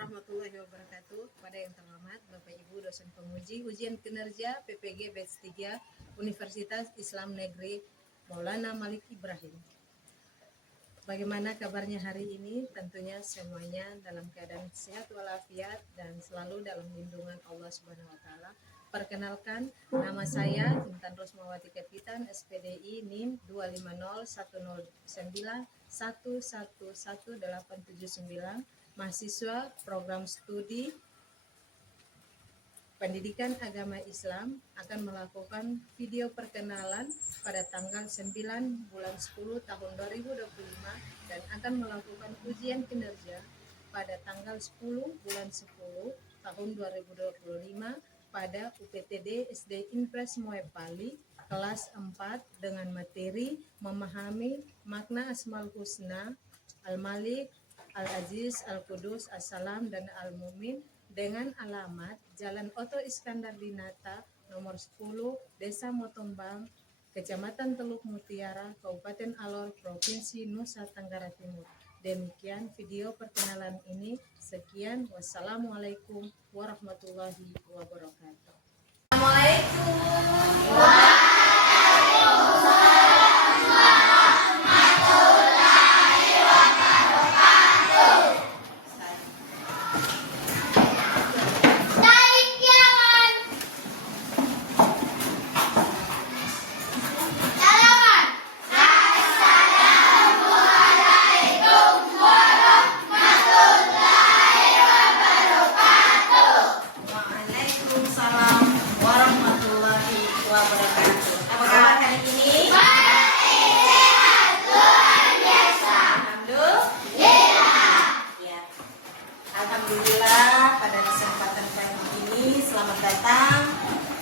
warahmatullahi wabarakatuh. Kepada yang terhormat Bapak Ibu dosen penguji ujian kinerja PPG Batch 3 Universitas Islam Negeri Maulana Malik Ibrahim. Bagaimana kabarnya hari ini? Tentunya semuanya dalam keadaan sehat walafiat dan selalu dalam lindungan Allah Subhanahu wa taala. Perkenalkan, nama saya Intan Rosmawati Kapitan, SPDI NIM 2501091111879, mahasiswa program studi Pendidikan Agama Islam akan melakukan video perkenalan pada tanggal 9 bulan 10 tahun 2025 dan akan melakukan ujian kinerja pada tanggal 10 bulan 10 tahun 2025 pada UPTD SD Impres Moepali kelas 4 dengan materi memahami makna Asmaul Husna, Al-Malik, Al-Aziz, Al-Qudus, As-Salam, dan Al-Mumin dengan alamat Jalan Oto Iskandar Dinata nomor 10 Desa Motombang, Kecamatan Teluk Mutiara, Kabupaten Alor, Provinsi Nusa Tenggara Timur. Demikian video perkenalan ini. Sekian, wassalamualaikum warahmatullahi wabarakatuh. Assalamualaikum. Alhamdulillah, pada kesempatan pagi ini selamat datang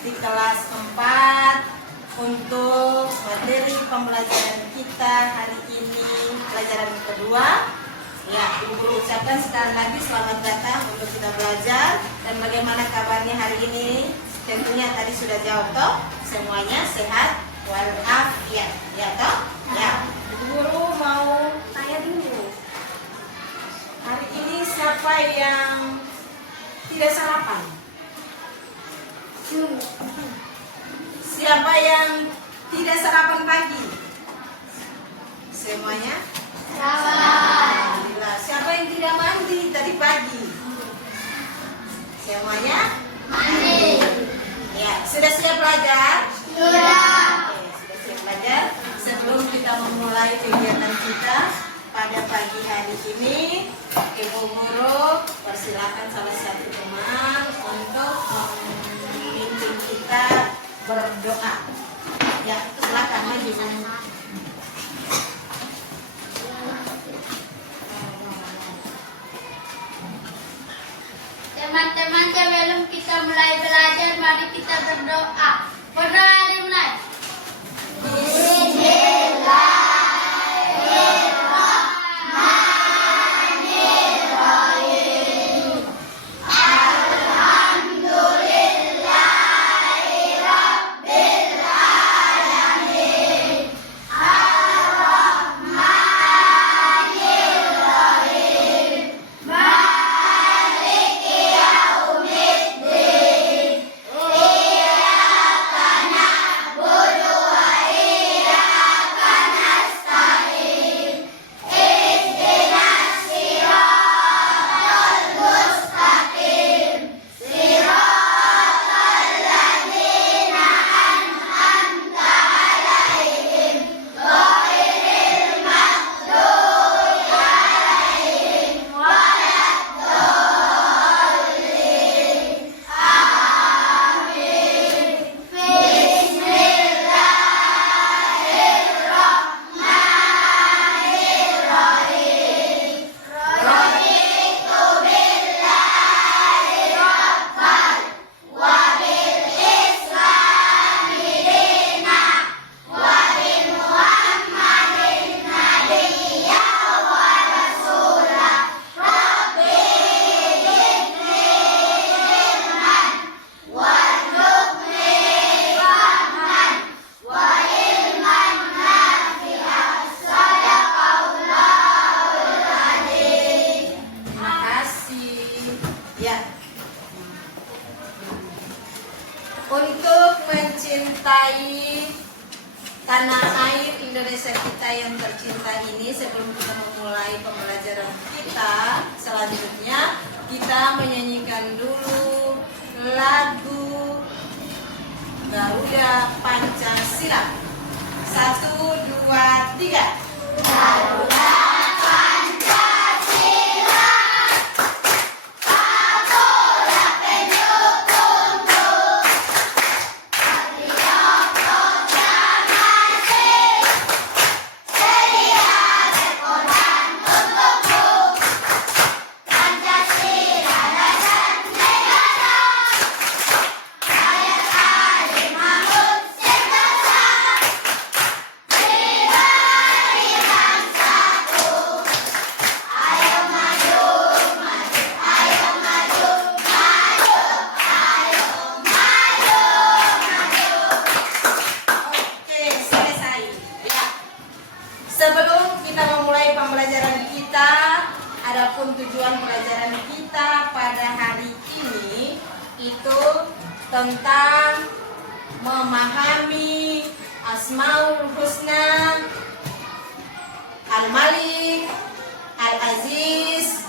di kelas 4 untuk materi pembelajaran kita hari ini, pelajaran kedua. Ya, Ibu Guru ucapkan sekali lagi selamat datang untuk kita belajar. Dan bagaimana kabarnya hari ini? Tentunya tadi sudah jawab toh, semuanya sehat walafiat, ya toh? Ya, Ibu Guru mau tanya dulu. Hari ini siapa yang tidak sarapan? Siapa yang tidak sarapan pagi? Semuanya? Alhamdulillah. Siapa yang tidak mandi tadi pagi? Semuanya? Mandi. Ya, sudah siap belajar? Sudah. Oke, sudah siap belajar. Sebelum kita memulai kegiatan kita pada pagi hari ini, Ibu Guru persilakan salah satu teman untuk memimpin kita berdoa. Ya, silakan maju. Teman-teman, sebelum kita mulai belajar, mari kita berdoa. Berdoa dimulai. tanah air Indonesia kita yang tercinta ini, sebelum kita memulai pembelajaran kita selanjutnya, kita menyanyikan dulu lagu Garuda Pancasila. 1, 2, 3. Garuda Pancasila, akulah penyokong patriot proklamasi, sedia berkorban untukmu. Pancasila dasar negara, rakyat adil makmur sentosa, pribadi bangsaku. Ayo maju, maju, ayo maju, maju, ayo maju, maju. Oke, selesai. Ya. Sebelum kita memulai pembelajaran kita, adapun tujuan pelajaran kita pada hari ini itu tentang memahami Asmaul Husna, Al-Malik, Al-Aziz,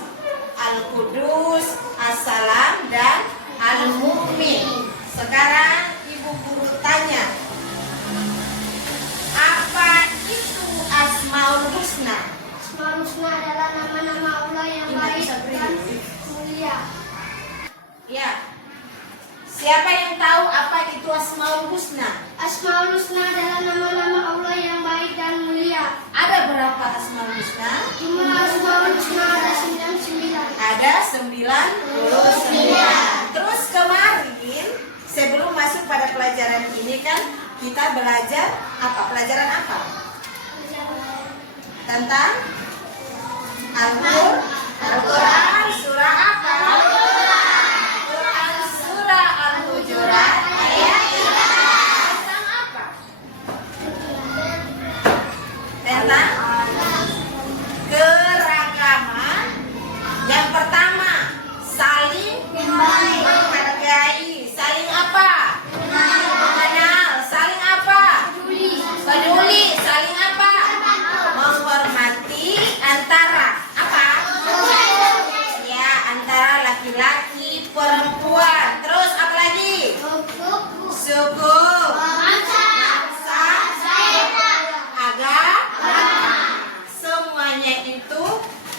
Al-Qudus, As-Salam, dan Al-Mu'min. Sekarang Ibu Guru tanya, apa itu Asmaul Husna? Asmaul Husna adalah nama-nama Allah yang baik dan mulia. Ya. Siapa yang tahu apa itu Asmaul Husna? Asmaul Husna adalah nama-nama Allah yang baik dan mulia. Ada berapa Asmaul Husna? Jumlah Asmaul Husna ada 99. Ada 99. Terus kemarin sebelum masuk pada pelajaran ini kan kita belajar apa? Pelajaran apa? Tentang Al-Quran. Surah apa? Quran surah Al-Hujurat ayat 3. Tentang apa? Tentang keragaman. Yang pertama, saling menghargai. Saling apa? Mengenal. Saling apa? Peduli. Saling apa? Menghormati antara apa? Ya, antara laki-laki, perempuan. Terus apa lagi? Suku, bangsa, agama. Semuanya itu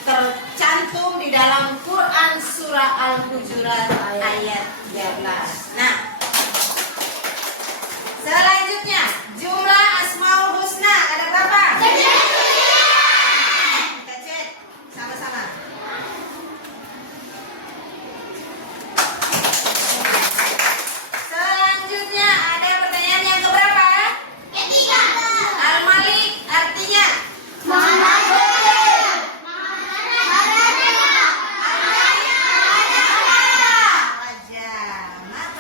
tercantum di dalam Quran surah Al-Hujurat ayat 13. Nah, selanjutnya jumlah Asmaul Husna ada berapa? Kita cek sama-sama. Selanjutnya ada pertanyaan yang keberapa? Ketiga. Al-Malik artinya raja. Maka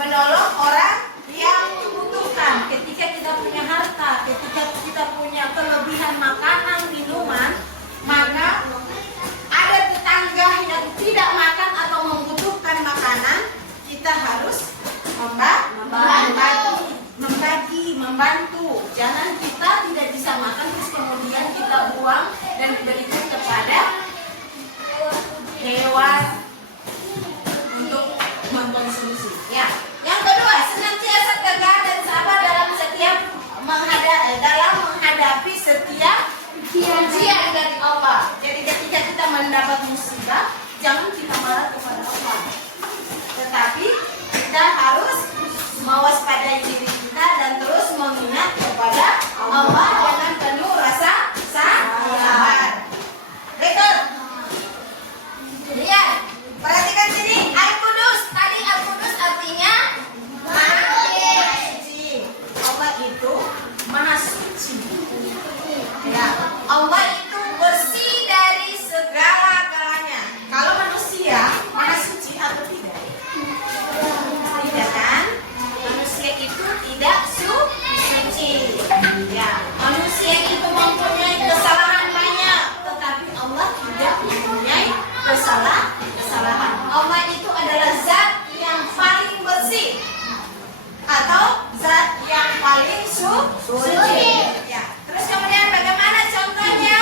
menolong orang yang membutuhkan. Ketika kita punya harta, ketika kita punya kelebihan makanan, minuman, maka ada tetangga yang tidak makan atau membutuhkan makanan, kita harus membantu. Jangan kita tidak bisa makan terus kemudian kita buang dan diberikan kepada hewan untuk mengkonsumsi. Ya. Yang kedua, senantiasa tegar dan sabar dalam menghadapi setiap ujian dari Allah. Jadi ketika kita mendapat musibah, jangan kita marah kepada Allah, tetapi kita harus mewaspadai diri kita dan terus mengingat kepada Allah dengan penuh rasa sabar. Berikut, lihat, perhatikan sini. Al-Qudus, tadi Al-Qudus artinya Maha Suci. Allah itu Maha Suci. Ya, Allah itu bersih dari segala-galanya. Kalau manusia Maha Suci atau tidak? Tidak kan? Manusia itu tidak suci. Ya, manusia itu mempunyai kesalahan banyak, tetapi Allah tidak mempunyai kesalahan. Allah itu adalah zat yang paling bersih atau zat yang paling suci. Ya. Terus kemudian bagaimana contohnya?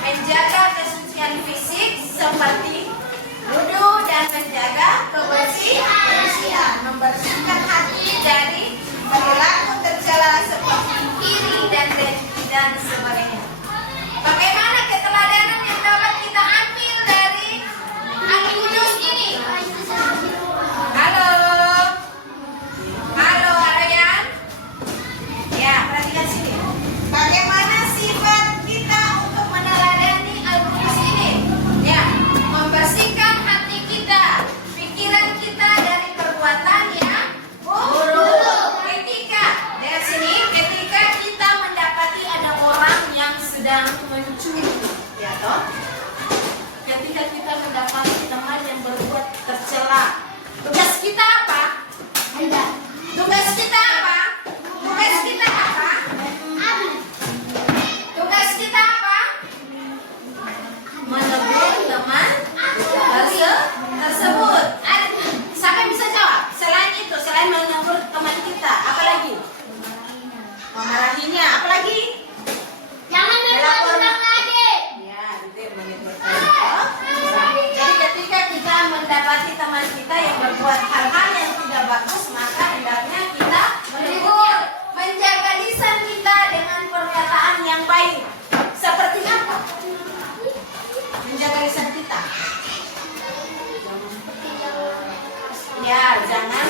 Menjaga kesucian fisik seperti wudhu dan menjaga kebersihan, membersihkan hati dari perilaku tercela seperti iri dan sebagainya. Bagaimana keteladanan yang dapat kita ambil dari Al-Qudus ini? Halo Aryan. Ya, perhatikan sini. Bagaimana sifat kita untuk meneladani Al-Qudus ini? Ya, membersihkan hati kita, pikiran kita dari perbuatan yang buruk. Ketika kita mendapati ada orang yang sedang mencuri, ya toh? Ketika kita mendapati teman yang berbuat tercela, tugas kita apa? Tugas kita apa? Menegur teman tersebut. Siapa yang bisa jawab? Selain itu, selain menegur teman kita, apa lagi? Memarahinya, apa lagi? Jangan berulang lagi. Ya, itu yang menyebutkan. Jadi ketika kita mendapati teman kita yang berbuat hal-hal yang tidak bagus, maka hendaknya kita menegur, menjaga lisan kita dengan perkataan yang baik. Seperti apa? Menjaga lisan kita. Ya, jangan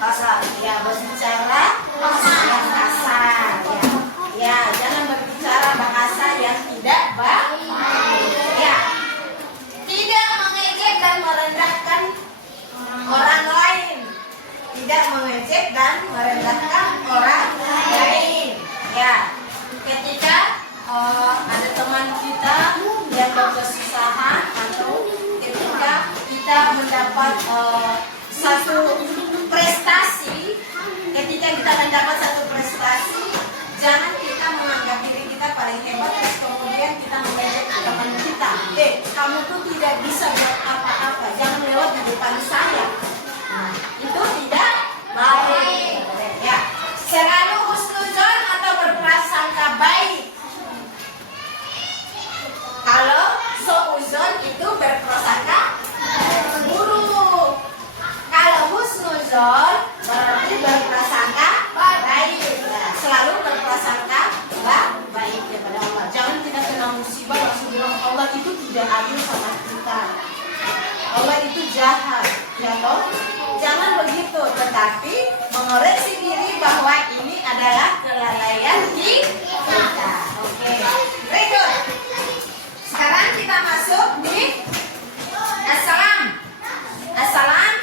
kasar. Ya, berbicara yang kasar. Ya, jangan berbicara bahasa yang tidak baik. Ya, tidak mengejek dan merendahkan orang lain. Tidak mengejek dan merendahkan orang lain. Ya, ketika ada teman kita yang berkesusahan atau ketika kita mendapat satu prestasi, jangan kita menganggap diri kita paling hebat terus kemudian kita mengejek teman kita. Kamu tuh tidak bisa buat apa-apa, jangan lewat di depan saya. Nah, itu tidak baik. Ya, selalu husnuzon atau berprasangka baik. Kalau suuzon itu berprasangka buruk. Kalau husnuzon berarti berprasangka baik. Nah, selalu berprasangka baik kepada Allah. Jangan kita kena musibah langsung bilang Allah itu tidak adil sama kita. Allah itu jahat, ya toh? Jangan begitu, tetapi mengoreksi diri bahwa ini adalah kelalaian kita. Oke. Berikut. Sekarang kita masuk di Assalam. Assalam,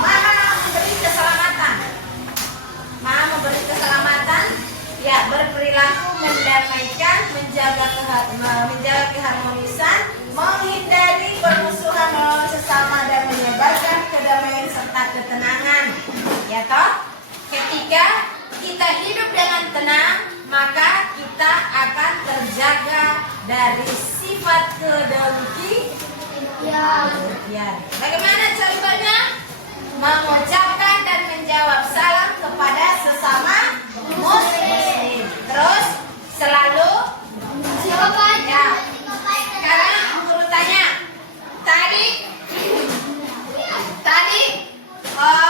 Maha memberi keselamatan. Maha memberi keselamatan. Ya, berperilaku mendamaikan, menjaga keharmonisan, menghindari permusuhan melawan sesama dan menyebarkan kedamaian serta serta ketenangan. Ya toh? Ketika kita hidup dengan tenang, maka kita akan terjaga dari sifat kedengkian. Bagaimana contohnya? Mengucapkan dan menjawab salam kepada sesama muslim. Terus selalu ya. Sekarang guru tanya. Tadi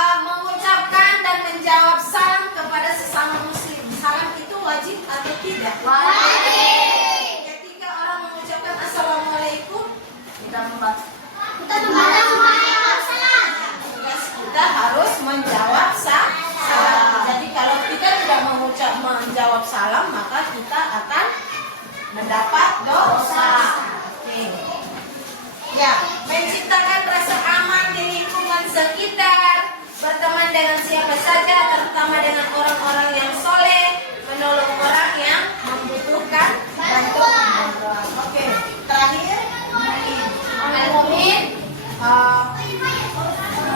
mengucapkan dan menjawab salam kepada sesama muslim. Salam itu wajib atau tidak? Wajib. Ketika orang mengucapkan assalamualaikum, kita membaca. Kita harus menjawab salam. Jadi kalau kita tidak menjawab salam, maka kita akan mendapat dosa. Oke. Ya, menciptakan rasa aman di lingkungan sekitar, berteman dengan siapa saja, terutama dengan orang-orang yang soleh, menolong orang yang membutuhkan bantuan. Oke, terakhir, Al-Mu'min,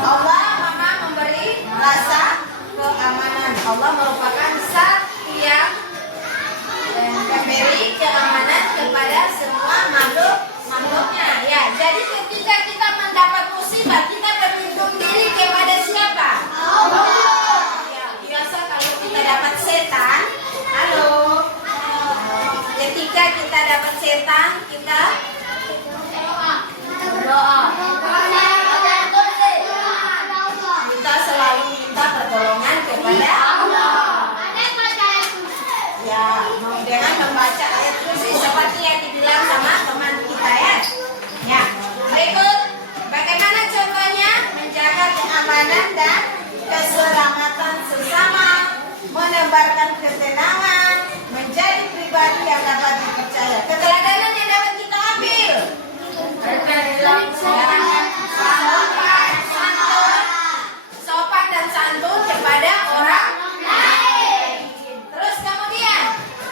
Allah Maha memberi rasa keamanan. Allah merupakan zat yang memberi keamanan kepada semua makhluknya. Ya, jadi ketika kita mendapat musibah, kita berlindung diri kepada siapa? Allah. Ya, biasa kalau kita dapat setan, halo. Ketika kita dapat setan, kita berdoa. Kita selalu minta pertolongan kepada Allah. Ya, dengan membaca ayat kursi seperti yang dibilang sama teman kita ya. Ya, berikut bagaimana contohnya menjaga keamanan dan keselamatan sesama, menebarkan ketenangan, menjadi pribadi yang dapat dipercaya. Keteladanan yang dapat kita ambil. Sopan dan santun kepada orang lain. Terus kemudian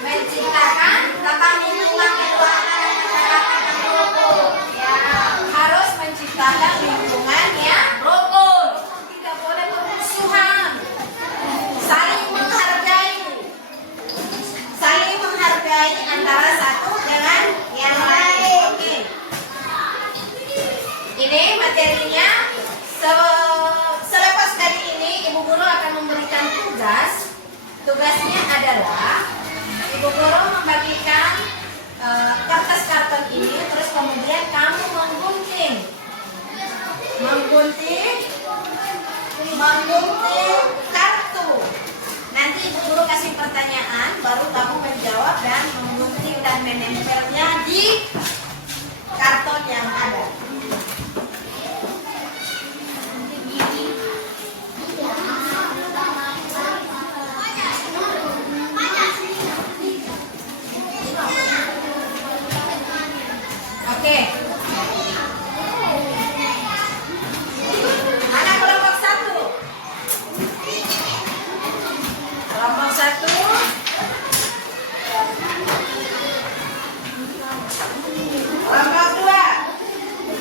menciptakan tata lingkungan ya, harus menciptakan lingkungan yang rukun. Tidak boleh permusuhan. Saling menghargai antara satu dengan yang lain. Oke. Ini materinya. Selepas dari ini, Ibu Guru akan memberikan tugas. Tugasnya adalah Ibu Guru membagikan kertas karton ini, terus kemudian kamu menggunting kartu. Nanti Ibu Guru kasih pertanyaan, baru kamu menjawab dan menggunting dan menempelnya di karton yang ada. Oke. Mana kelompok 1? Kelompok 1. Kelompok 2.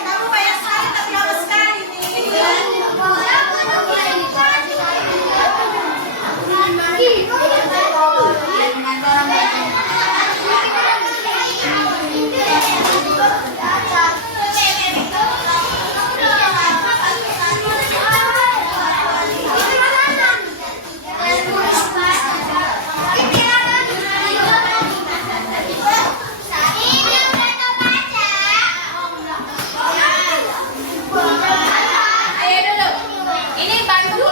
Kamu banyak sekali tapi lama sekali Ayo dulu. Ini bantu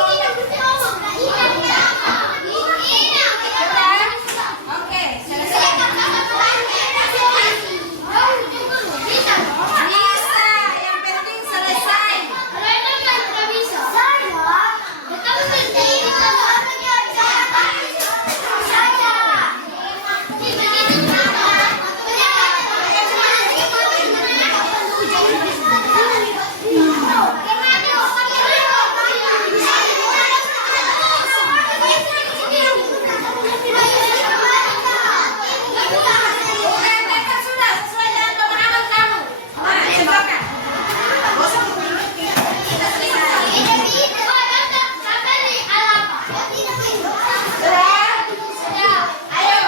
Oke, selesai. Bisa, yang penting selesai. Bukan, mereka sudah sesuai dengan pemahaman kamu. Nah, cobakan. Sudah? Ayo.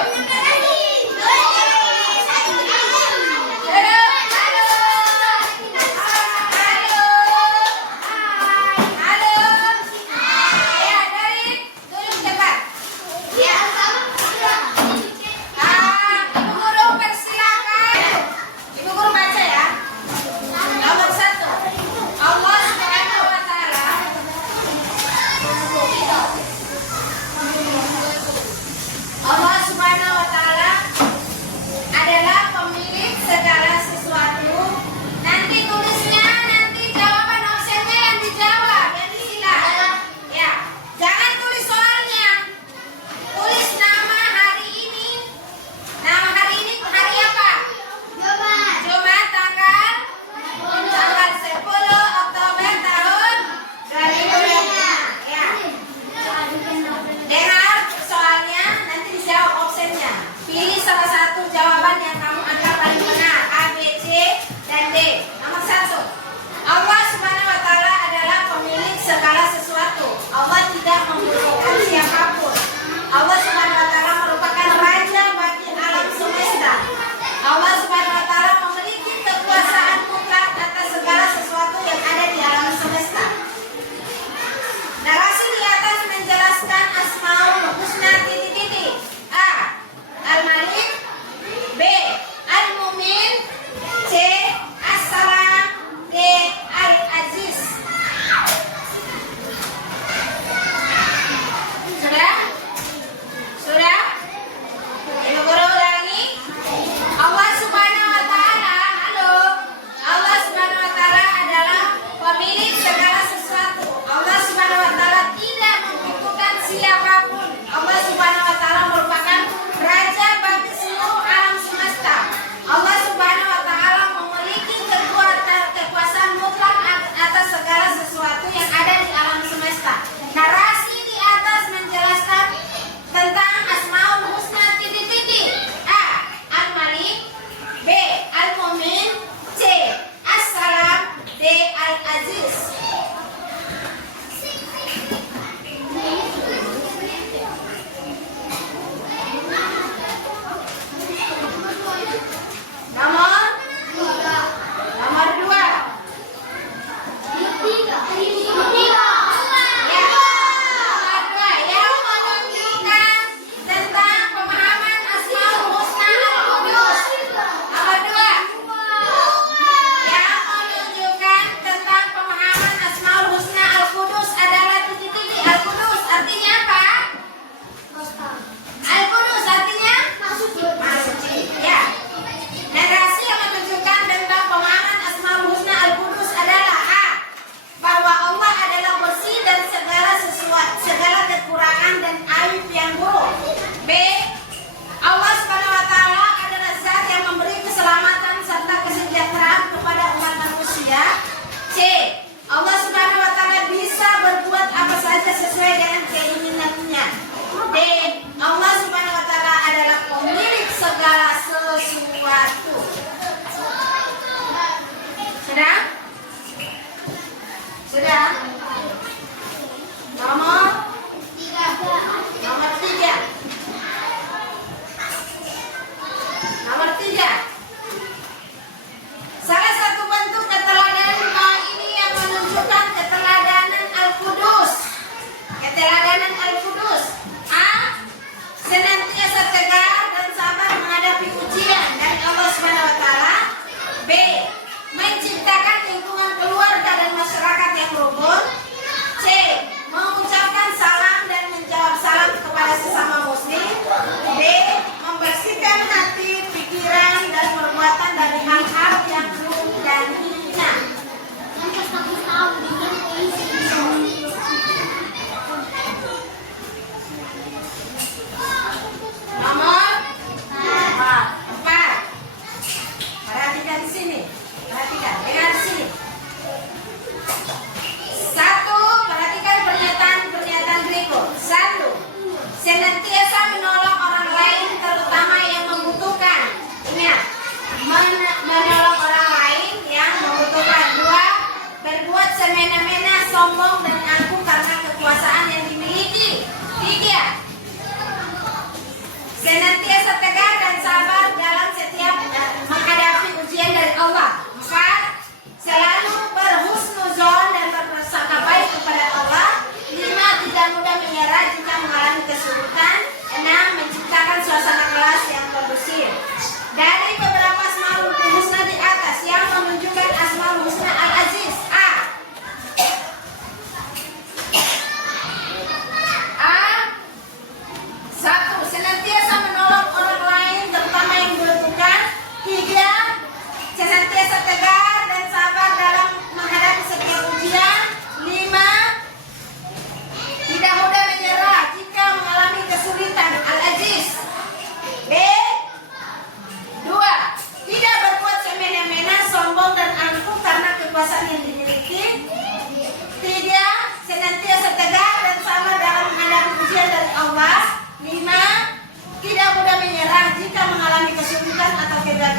Halo. Ya, dari duduk cepat. Ya.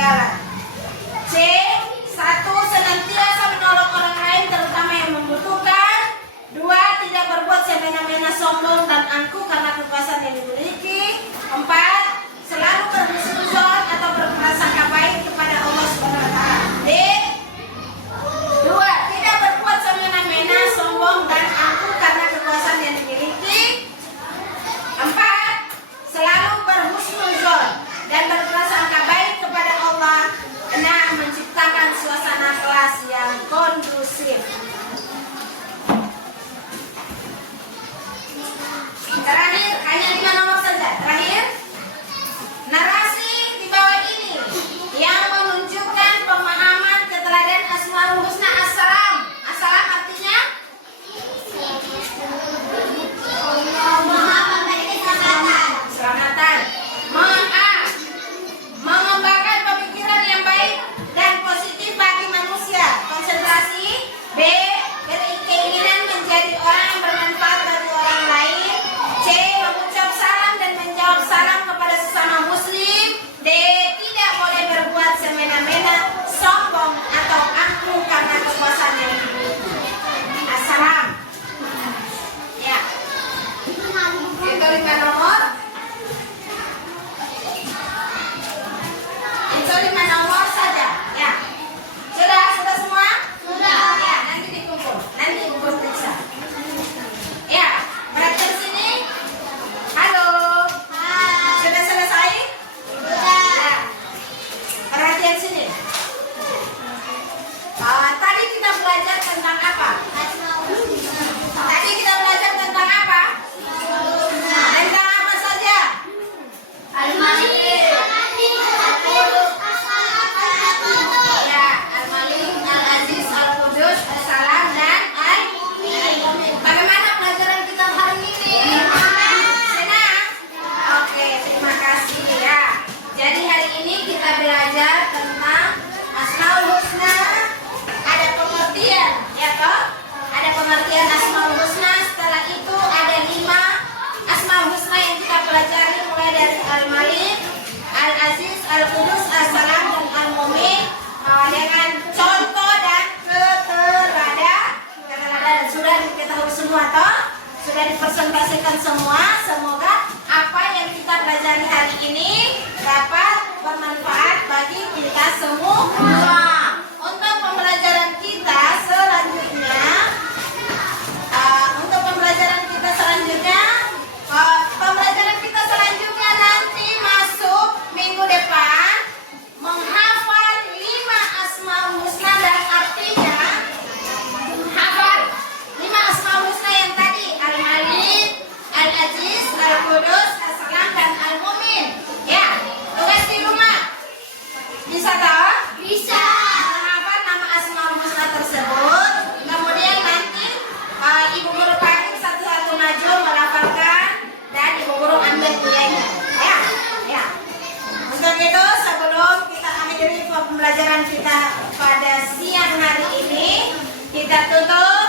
kegagalan. C. 1. Senantiasa menolong orang lain terutama yang membutuhkan. 2. Tidak berbuat semena-mena, sombong dan angkuh karena kekuasaan yang dimiliki. 4. Selalu berhusnuzon atau berprasangka baik kepada Allah Subhanahu wa taala. D. 2. Tidak berbuat semena-mena, sombong dan angkuh karena kekuasaan yang dimiliki. 4. Selalu berhusnuzon dan berprasangka baik kepada Allah. 6. Menciptakan suasana kelas yang kondusif. Terakhir, hanya 5 nomor saja. Terakhir, narasi di bawah ini yang menunjukkan pemahaman keteladanan Asmaul Husna. Assalam. Assalam artinya keselamatan. Mengembangkan pemikiran yang baik dan positif bagi manusia. Konsentrasi. B. Keinginan menjadi orang yang bermanfaat bagi orang lain. C. Mengucap salam dan menjawab salam kepada sesama muslim. D. Tidak boleh berbuat semena-mena, sombong atau angkuh karena kekuasaan yang dimiliki. Assalam. Ya. Itu 5 nomor. Itu 5 nomor saja. Ya. Sudah semua? Sudah. Ya, nanti dikumpul. Nanti kumpul periksa. Ya, perhatian sini. Halo. Sudah selesai? Sudah. Ya. Perhatian sini. Tadi kita belajar tentang apa? Tadi kita belajar tentang apa? Tentang apa saja? Al-Malik, Ya, Al-Malik, Al-Aziz, Al-Qudus, Al-Salam, dan Al-Mu'min. Bagaimana pelajaran kita hari ini? Senang? Oke, terima kasih ya. Jadi hari ini kita belajar tentang Asmaul Husna. Ada pengertian, ya toh? Ada pengertian Asmaul Husna. Setelah itu ada 5 Asmaul Husna yang kita pelajari, mulai dari Al-Malik, Al-Aziz, Al-Qudus, Al-Salam, dan Al-Mu'min, dengan contoh dan keteladanan. Sudah diketahui semua toh? Sudah dipresentasikan semua. Semoga apa yang kita pelajari hari ini dapat bermanfaat bagi kita semua. Untuk pembelajaran kita selanjutnya, nanti masuk minggu depan menghafal 5 Asmaul Husna, dan artinya hafal 5 Asmaul Husna yang tadi: Al-Malik, Al-Aziz, Al-Qudus, Al-Salam, dan Al-Mu'min. Ya, tugas di rumah. Bisa tahu? bisa. Menghafal nama Asmaul Husna tersebut. Kemudian nanti ibu guru panggil satu-satu maju melafalkan, dan ibu guru ambil nilainya. Ya. Untuk itu, sebelum kita akhiri pembelajaran kita pada siang hari ini, kita tutup